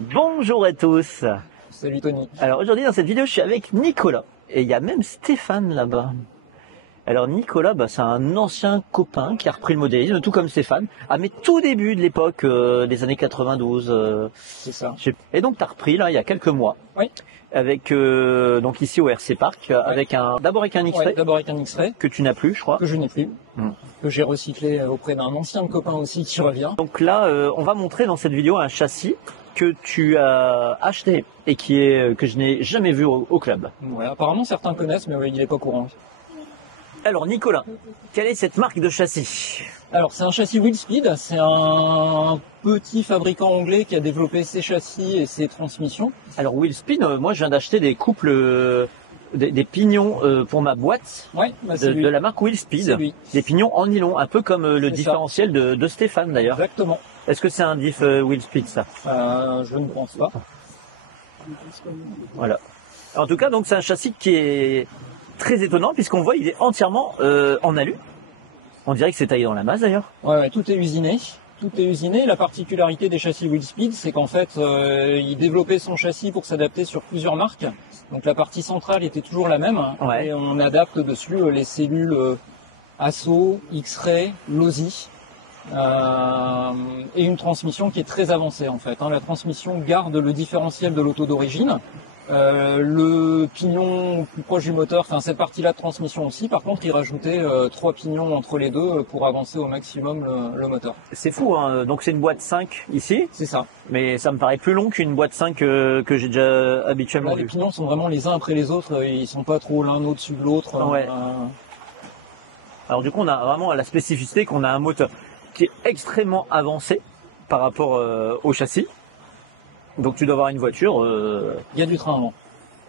Bonjour à tous. Salut Tony. Alors aujourd'hui dans cette vidéo je suis avec Nicolas et il y a même Stéphane là-bas. Alors Nicolas c'est un ancien copain qui a repris le modélisme tout comme Stéphane à mes tout débuts de l'époque des années 92. C'est ça. Et donc tu as repris là il y a quelques mois. Oui. Avec donc ici au RC Park avec d'abord avec un X-Ray. Ouais, d'abord avec un X-Ray. Que tu n'as plus je crois. Que je n'ai plus. Que j'ai recyclé auprès d'un ancien copain aussi qui revient. Donc là on va montrer dans cette vidéo un châssis que tu as acheté et que je n'ai jamais vu au club. Ouais, apparemment certains connaissent, mais oui, il n'est pas courant. Alors Nicolas, quelle est cette marque de châssis? Alors c'est un châssis Wheelspeed, c'est un petit fabricant anglais qui a développé ses châssis et ses transmissions. Alors Wheelspeed, moi je viens d'acheter des couples, des pignons pour ma boîte de la marque Wheelspeed. Des pignons en nylon, un peu comme le différentiel de Stéphane d'ailleurs. Exactement. Est-ce que c'est un diff Wheelspeed ça? Je ne pense pas. Voilà. En tout cas donc c'est un châssis qui est très étonnant puisqu'on voit il est entièrement en alu. On dirait que c'est taillé dans la masse d'ailleurs. Ouais, tout est usiné. Tout est usiné. La particularité des châssis Wheelspeed, c'est qu'en fait, il développait son châssis pour s'adapter sur plusieurs marques. Donc la partie centrale était toujours la même. Ouais. Et on adapte dessus les cellules Asso, X-Ray, Losi. Et une transmission qui est très avancée en fait. La transmission garde le différentiel de l'auto d'origine. Le pignon plus proche du moteur, enfin cette partie-là de transmission aussi. Par contre, il rajoutait 3 pignons entre les deux pour avancer au maximum le moteur. C'est fou, hein. Donc c'est une boîte 5 ici. C'est ça. Mais ça me paraît plus long qu'une boîte 5 que j'ai déjà habituellement vue. Les pignons sont vraiment les uns après les autres. Ils sont pas trop l'un au-dessus de l'autre. Ouais. Alors du coup, on a vraiment la spécificité qu'on a un moteur qui est extrêmement avancé par rapport au châssis. Donc tu dois avoir une voiture. Il y a du train avant.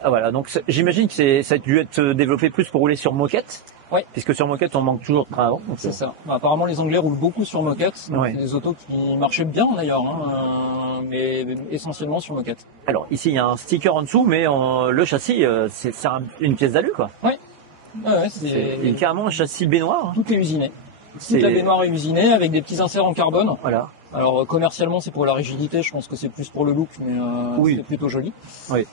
Ah voilà, donc j'imagine que ça a dû être développé plus pour rouler sur moquette. Ouais. Puisque sur moquette on manque toujours de train avant. C'est ça. Apparemment les Anglais roulent beaucoup sur moquette. Ouais. Des autos qui marchaient bien d'ailleurs, mais essentiellement sur moquette. Alors ici il y a un sticker en dessous, mais le châssis c'est une pièce d'alu quoi. Ouais. Ouais, c'est carrément un châssis baignoire. Tout est usiné. Toute la baignoire est usinée avec des petits inserts en carbone. Voilà. Alors commercialement c'est pour la rigidité, je pense que c'est plus pour le look, mais oui. c'est plutôt joli. Oui.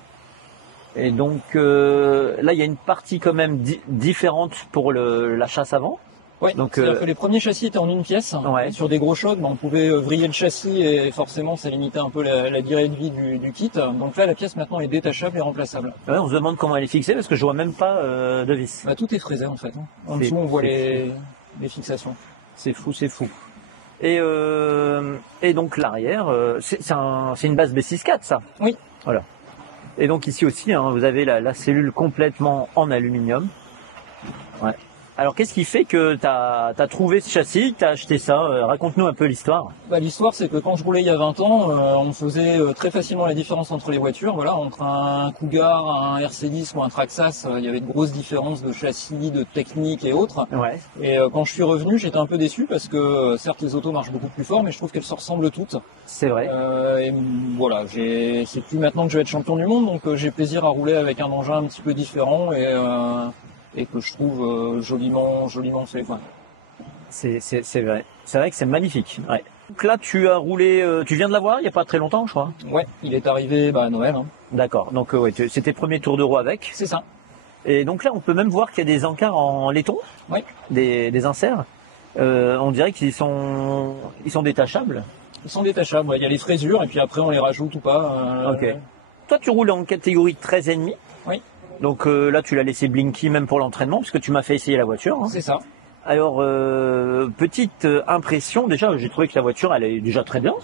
Et donc là il y a une partie quand même différente pour la chasse avant. Oui, donc c'est-à-dire que les premiers châssis étaient en une pièce. Ouais. Sur des gros chocs, on pouvait vriller le châssis et forcément ça limitait un peu la durée de vie du kit. Donc là la pièce maintenant est détachable et remplaçable. Ouais, on se demande comment elle est fixée parce que je vois même pas de vis. Tout est fraisé en fait. En dessous on voit les fixations. C'est fou, c'est fou. Et donc l'arrière, c'est une base B64 ça. Oui. Voilà. Et donc ici aussi, vous avez la cellule complètement en aluminium. Ouais. Alors qu'est-ce qui fait que tu as trouvé ce châssis, que tu as acheté ça? Raconte-nous un peu l'histoire. L'histoire c'est que quand je roulais il y a 20 ans, on faisait très facilement la différence entre les voitures. Voilà, entre un Cougar, un RC10 ou un Traxxas, il y avait de grosses différences de châssis, de technique et autres. Ouais. Et quand je suis revenu, j'étais un peu déçu parce que certes les autos marchent beaucoup plus fort, mais je trouve qu'elles se ressemblent toutes. C'est vrai. Et voilà, c'est plus maintenant que je vais être champion du monde, donc j'ai plaisir à rouler avec un engin un petit peu différent et que je trouve joliment fait. Quoi. C'est vrai. C'est vrai que c'est magnifique. Ouais. Donc là, tu as roulé, tu viens de l'avoir il n'y a pas très longtemps, je crois. Ouais, il est arrivé à Noël. D'accord. Donc ouais, c'était premier tour d'euro avec. C'est ça. Et donc là, on peut même voir qu'il y a des encarts en laiton. Oui. Des inserts. On dirait qu'ils sont détachables. Ils sont détachables. Il y a les fraisures et puis après on les rajoute ou pas. Ok. Toi, tu roules en catégorie 13,5. Oui. Donc là, tu l'as laissé blinky même pour l'entraînement, puisque tu m'as fait essayer la voiture. C'est ça. Alors, petite impression, déjà, j'ai trouvé que la voiture, elle est déjà très bien.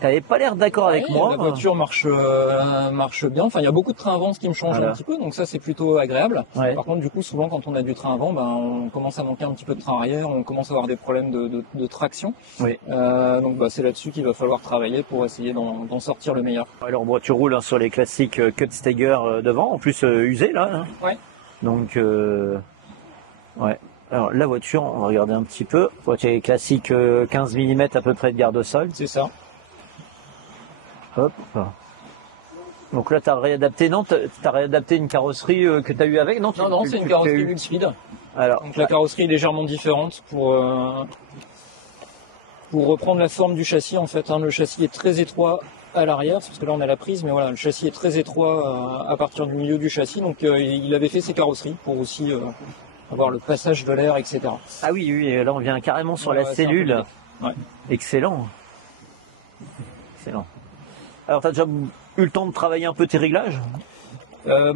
Tu n'avais pas l'air d'accord avec moi. La voiture marche bien. Enfin, il y a beaucoup de trains avant, ce qui me change un petit peu, donc ça c'est plutôt agréable. Ouais. Par contre, du coup, souvent quand on a du train avant, on commence à manquer un petit peu de train arrière, on commence à avoir des problèmes de traction. Oui. Donc c'est là-dessus qu'il va falloir travailler pour essayer d'en sortir le meilleur. Alors, moi, tu roules sur les classiques Cut-Steger devant, en plus usé là. Ouais. Donc, ouais. Alors, la voiture, on va regarder un petit peu. Voiture classique 15 mm à peu près de garde au sol. C'est ça. Hop. Donc là, t'as réadapté une carrosserie que t'as eu avec? Non, c'est une carrosserie Wheelspeed. Alors, donc la carrosserie est légèrement différente pour reprendre la forme du châssis en fait. Le châssis est très étroit à l'arrière, parce que là on a la prise, mais voilà, le châssis est très étroit à partir du milieu du châssis, donc il avait fait ses carrosseries pour aussi avoir le passage de l'air, etc. Ah oui, oui, là on vient carrément sur la Ouais, cellule. Ouais. Excellent. Excellent. Alors, tu as déjà eu le temps de travailler un peu tes réglages?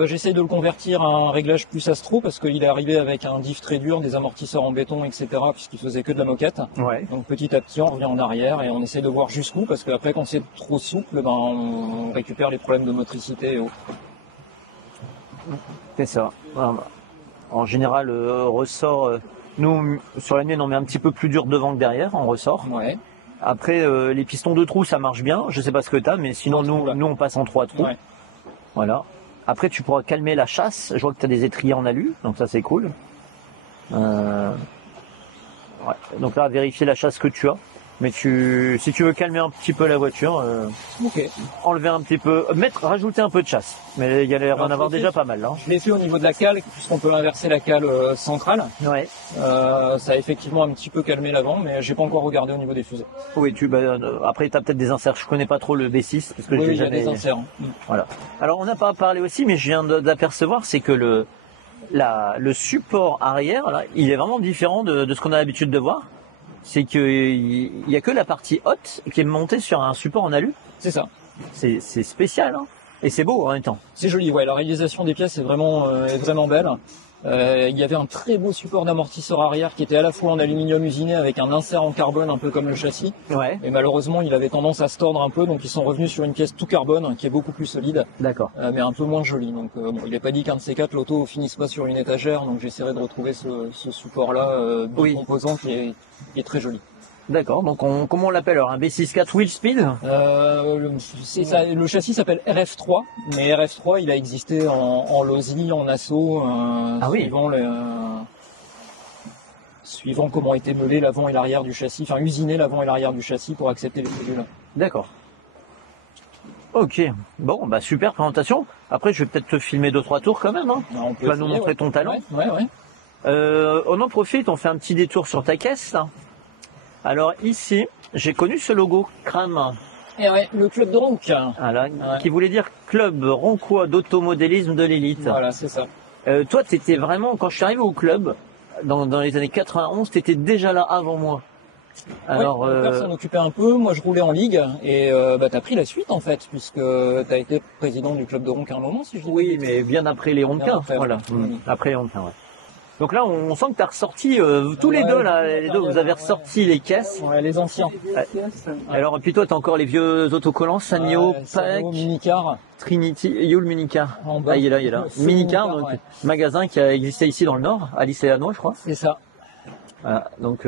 J'essaye de le convertir à un réglage plus astro parce qu'il est arrivé avec un diff très dur, des amortisseurs en béton, etc. puisqu'il faisait que de la moquette. Ouais. Donc petit à petit on revient en arrière et on essaye de voir jusqu'où parce qu'après quand c'est trop souple, on récupère les problèmes de motricité et autres. C'est ça. En général, ressort. Nous, sur la mienne, on met un petit peu plus dur devant que derrière, en ressort. Ouais. Après, les pistons de trous, ça marche bien. Je sais pas ce que tu as, mais sinon, nous, on passe en 3 trous. Ouais. Voilà. Après, tu pourras calmer la chasse. Je vois que tu as des étriers en alu, donc ça, c'est cool. Ouais. Donc là, vérifier la chasse que tu as. Mais si tu veux calmer un petit peu la voiture, Ok. enlever un petit peu, rajouter un peu de chasse. Mais il y a l'air d'en avoir déjà pas mal là. Je l'ai fait au niveau de la cale, puisqu'on peut inverser la cale centrale. Ouais. Ça a effectivement un petit peu calmé l'avant, mais j'ai pas encore regardé au niveau des fusées. Oui, après tu as peut-être des inserts. Je connais pas trop le B6 parce que Oui, j'ai il y a jamais. des inserts. Voilà. Alors on n'a pas parlé aussi, mais je viens d'apercevoir, c'est que le support arrière, là, il est vraiment différent de ce qu'on a l'habitude de voir. C'est qu'il y a que la partie haute qui est montée sur un support en alu. C'est ça. C'est spécial, hein. Et c'est beau en même temps. C'est joli, ouais. La réalisation des pièces est vraiment belle. Il y avait un très beau support d'amortisseur arrière qui était à la fois en aluminium usiné avec un insert en carbone un peu comme le châssis. Ouais. Et malheureusement, il avait tendance à se tordre un peu, donc ils sont revenus sur une pièce tout carbone qui est beaucoup plus solide, D'accord. mais un peu moins jolie. Donc il n'est pas dit qu'un de ces quatre l'auto finisse pas sur une étagère, donc j'essaierai de retrouver ce support-là composant qui est très joli. D'accord. Donc comment on l'appelle alors? Un B64 Wheel Speed? Le châssis s'appelle RF3, mais RF3 il a existé en Losi, en Asso, suivant comment était meulé l'avant et l'arrière du châssis, enfin usiné l'avant et l'arrière du châssis pour accepter les modules. D'accord. Ok. Bon, bah super présentation. Après, je vais peut-être te filmer 2-3 tours quand même. Hein. Tu vas nous montrer ton talent. Ouais. On en profite, on fait un petit détour sur ta caisse. Là. Alors ici, j'ai connu ce logo Kram. Et ouais, le club de Ronc. Voilà, qui voulait dire Club Roncois d'automodélisme de l'élite. Voilà, c'est ça. Toi, t'étais vraiment, quand je suis arrivé au club, dans les années 91, t'étais déjà là avant moi. Alors, mon père s'en occupait un peu, moi je roulais en ligue, et t'as pris la suite en fait, puisque t'as été président du club de Ronc à un moment, si je dis. Oui, mais bien après les Ronquins, voilà. Après les Ronquins, ouais. Donc là, on sent que tu as ressorti, tous les deux, vous avez ressorti les caisses. Ouais, les anciens. Alors, puis toi, tu as encore les vieux autocollants, Sanyo, Pack, Minicar. Trinity, Yule Minicar. Ah, il est là. Minicar, donc, magasin qui a existé ici dans le Nord, à Lycéano, je crois. C'est ça. Voilà, donc,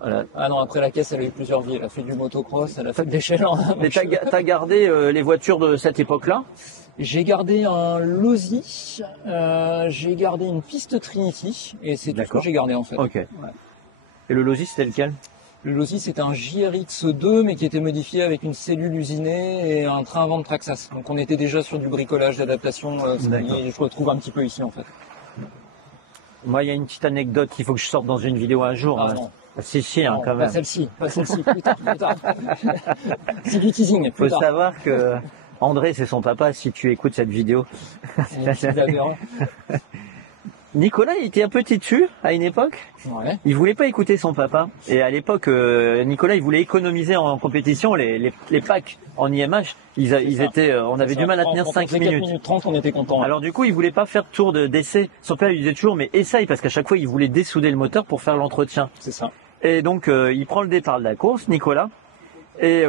voilà. Ah non, après la caisse, elle a eu plusieurs vies. Elle a fait du motocross, elle a fait de l'échelle. Mais t'as gardé les voitures de cette époque-là? J'ai gardé un Losi, j'ai gardé une piste Trinity, et c'est tout ce que j'ai gardé en fait. Ok. Ouais. Et le Losi, c'était lequel? Le Losi, c'était un JRX2, mais qui était modifié avec une cellule usinée et un train à vent de Traxas. Donc on était déjà sur du bricolage, d'adaptation, je retrouve un petit peu ici en fait. Moi, il y a une petite anecdote qu'il faut que je sorte dans une vidéo un jour. Ah non. Si, quand même. Pas celle-ci, plus tard. C'est du teasing, Faut savoir que André, c'est son papa, si tu écoutes cette vidéo. Nicolas, il était un peu têtu à une époque. Ouais. Il voulait pas écouter son papa. Et à l'époque, Nicolas, il voulait économiser en compétition les packs en IMH. On avait du mal à tenir 5 minutes. 4 minutes 30, on était content. Alors du coup, il voulait pas faire de tour d'essai. Son père lui disait toujours, mais essaye, parce qu'à chaque fois, il voulait dessouder le moteur pour faire l'entretien. C'est ça. Et donc, il prend le départ de la course, Nicolas. Et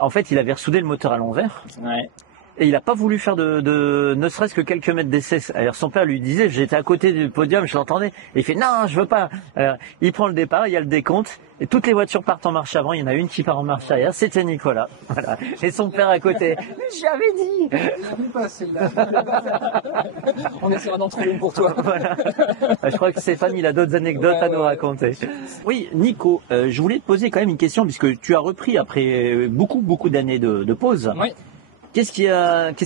en fait, il avait ressoudé le moteur à l'envers. Ouais. Et il n'a pas voulu faire ne serait-ce que quelques mètres d'essai. Alors son père lui disait, j'étais à côté du podium, je l'entendais. Et il fait, non, je veux pas. Alors, il prend le départ, il y a le décompte. Et toutes les voitures partent en marche avant. Il y en a une qui part en marche arrière. C'était Nicolas. Voilà. Et son père à côté. Mais j'avais dit. J'avais pas celle-là. On essaiera d'en trouver une pour toi. Voilà. Je crois que Stéphane, il a d'autres anecdotes à nous raconter. Oui, Nico, je voulais te poser quand même une question puisque tu as repris après beaucoup d'années de pause. Oui. Qu'est-ce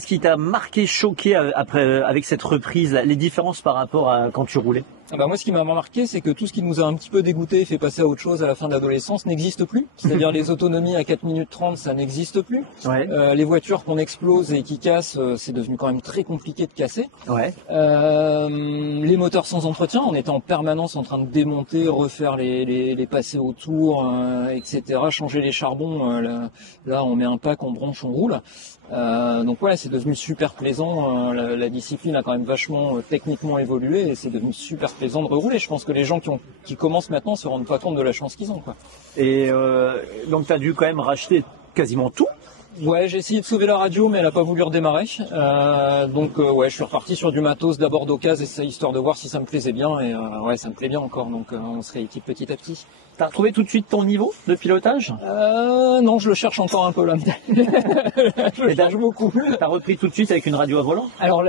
qui t'a marqué, choqué avec cette reprise, les différences par rapport à quand tu roulais? Ah bah moi, ce qui m'a remarqué, c'est que tout ce qui nous a un petit peu dégoûté et fait passer à autre chose à la fin de l'adolescence n'existe plus. C'est-à-dire les autonomies à 4 minutes 30, ça n'existe plus. Ouais. Les voitures qu'on explose et qui cassent, c'est devenu quand même très compliqué de casser. Ouais. Les moteurs sans entretien, on était en permanence en train de démonter, refaire les passés autour, etc., changer les charbons. Là, on met un pack, on branche, on roule. Donc voilà, c'est devenu super plaisant. La discipline a quand même vachement techniquement évolué et c'est devenu super plaisant de rerouler. Je pense que les gens qui commencent maintenant se rendent pas compte de la chance qu'ils ont, quoi. Et donc tu as dû quand même racheter quasiment tout. Ouais, j'ai essayé de sauver la radio, mais elle a pas voulu redémarrer. Donc ouais, je suis reparti sur du matos d'abord d'occasion, histoire de voir si ça me plaisait bien. Et ouais, ça me plaît bien encore. Donc on se rééquipe petit à petit. T'as retrouvé tout de suite ton niveau de pilotage? Non, je le cherche encore un peu là. Je le cherche beaucoup. T'as repris tout de suite avec une radio à volant? Alors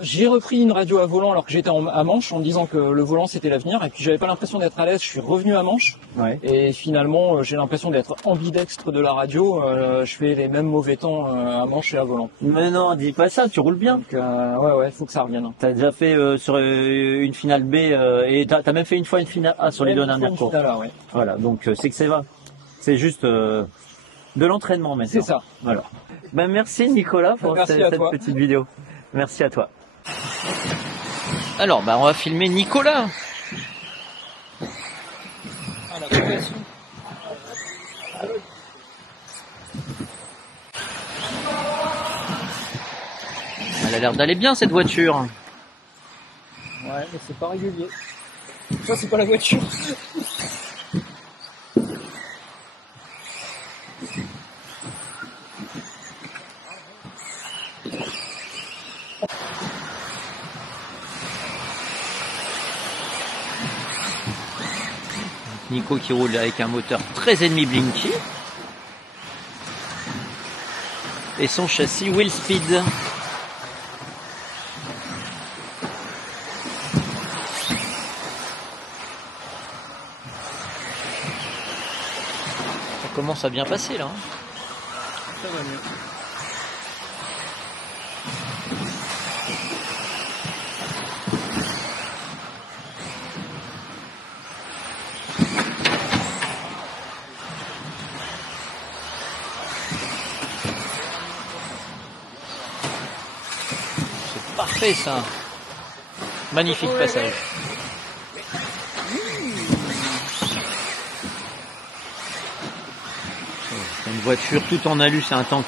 j'ai repris une radio à volant alors que j'étais à Manche en me disant que le volant c'était l'avenir. Et puis j'avais pas l'impression d'être à l'aise. Je suis revenu à Manche. Ouais. Et finalement j'ai l'impression d'être ambidextre de la radio. Je fais les mêmes mauvais temps à Manche et à volant. Mais non, dis pas ça, tu roules bien. Donc ouais, faut que ça revienne. T'as déjà fait sur une finale B et t'as même fait une fois une finale A sur les deux dernières courses. Ouais. Voilà, donc c'est que c'est va. C'est juste de l'entraînement maintenant. C'est ça. Voilà. Ben merci Nicolas pour Merci cette petite vidéo. Merci à toi. Alors on va filmer Nicolas. Elle a l'air d'aller bien cette voiture. Ouais, mais c'est pas régulier. Ça, c'est pas la voiture. Nico qui roule avec un moteur 13,5 Blinky et son châssis Wheel Speed. Ça commence à bien passer là. Ça va mieux. C'est parfait ça. Magnifique passage. C'est une voiture tout en alu, c'est un tank.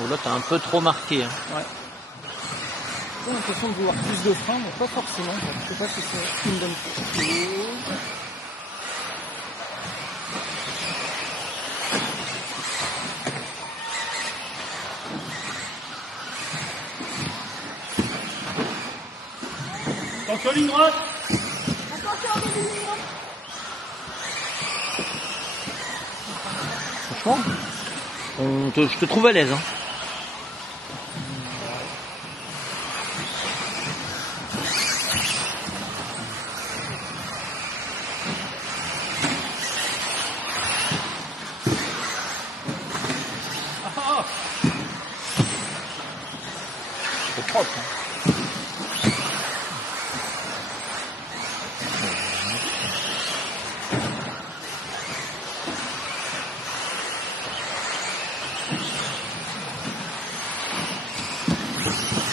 Oh là, t'as un peu trop marqué. Hein. Ouais. J'ai l'impression de vouloir plus de frein, mais pas forcément. Je sais pas si c'est une bonne chose. Attention ligne droite. Franchement, je te trouve à l'aise. Hein. C'est propre. Hein.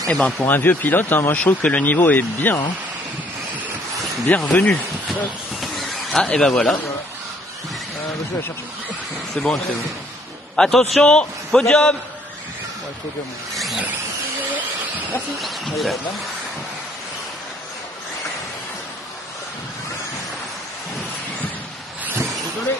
Eh ben pour un vieux pilote, hein, moi je trouve que le niveau est bien, hein. Bien revenu. Ah et ben voilà. Vas-y, va chercher. C'est bon, c'est bon. Attention, podium. Ouais, podium. Merci. Allez, là. Désolé.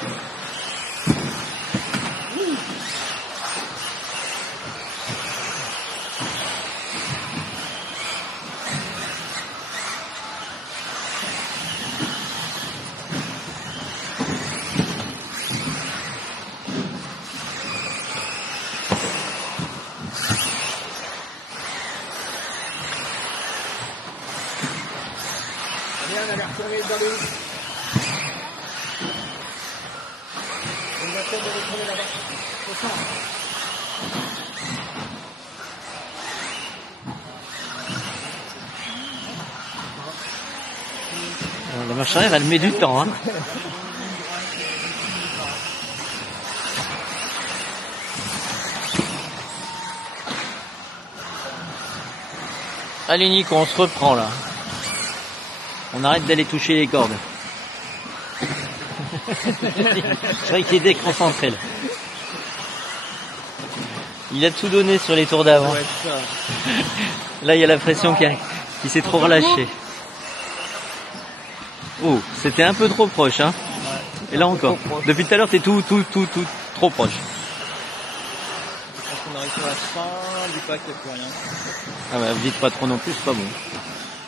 Bien, on a l'air tourné dans le haut. On va essayer de retourner là-bas. Au centre. La marche arrière, elle met du temps. Hein. Allez Nico, on se reprend là. On arrête d'aller toucher les cordes. Je croyais qu'il est déconcentré là. Il a tout donné sur les tours d'avant. Là, il y a la pression qui s'est trop relâchée. Oh, c'était un peu trop proche, hein. Et là encore. Depuis tout à l'heure, t'es tout trop proche. On arrive sur la fin du pack, il n'y a plus rien. Ah bah, vite pas trop non plus, c'est pas bon.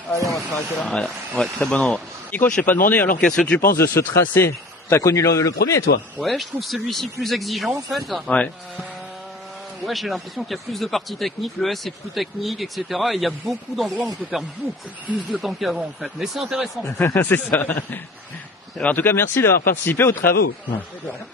Allez, on va s'arrêter là. Voilà, ouais, très bon endroit. Nico, je t'ai pas demandé, alors qu'est-ce que tu penses de ce tracé? T'as connu le premier, toi? Ouais, je trouve celui-ci plus exigeant, en fait. Ouais. Ouais, j'ai l'impression qu'il y a plus de parties techniques, le S est plus technique, etc. Et il y a beaucoup d'endroits où on peut perdre beaucoup plus de temps qu'avant, en fait. Mais c'est intéressant. C'est ça. Alors, en tout cas, merci d'avoir participé aux travaux. De rien.